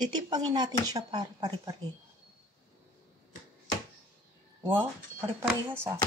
Titipangin natin siya para pare-pare. Wow, pare-parehas ah.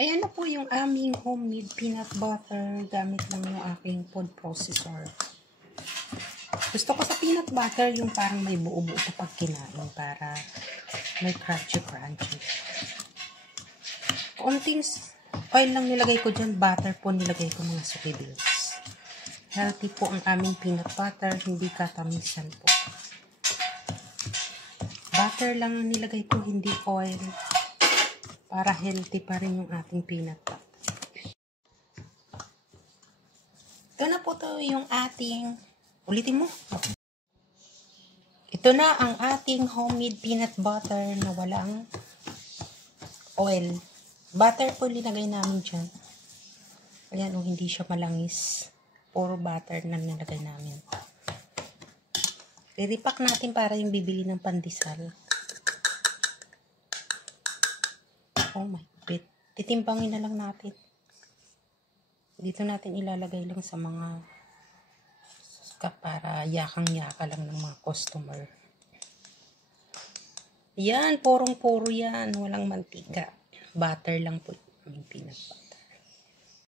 Ayan na po yung aming homemade peanut butter. Gamit lang yung aking food processor. Gusto ko sa peanut butter yung parang may buo-buo kapag kinain para may crunchy-crunchy. Konting oil lang nilagay ko dyan. Butter po nilagay ko mga suki bills. Healthy po ang aming peanut butter. Hindi katamisan po. Butter lang ang nilagay ko, hindi oil. Para healthy pa rin yung ating peanut butter. Ito na po to yung ating, ulitin mo. Ito na ang ating homemade peanut butter na walang oil. Butter po nilagay namin dyan. Ayan o, hindi siya malangis. Puro butter na nilagay namin. I-repack natin para yung bibili ng pandesal. Oh my God. Titimbangin na lang natin. Dito natin ilalagay lang sa mga para yakang-yaka lang ng mga customer. Yan, porong-poro yan. Walang mantika. Butter lang po yung peanut butter.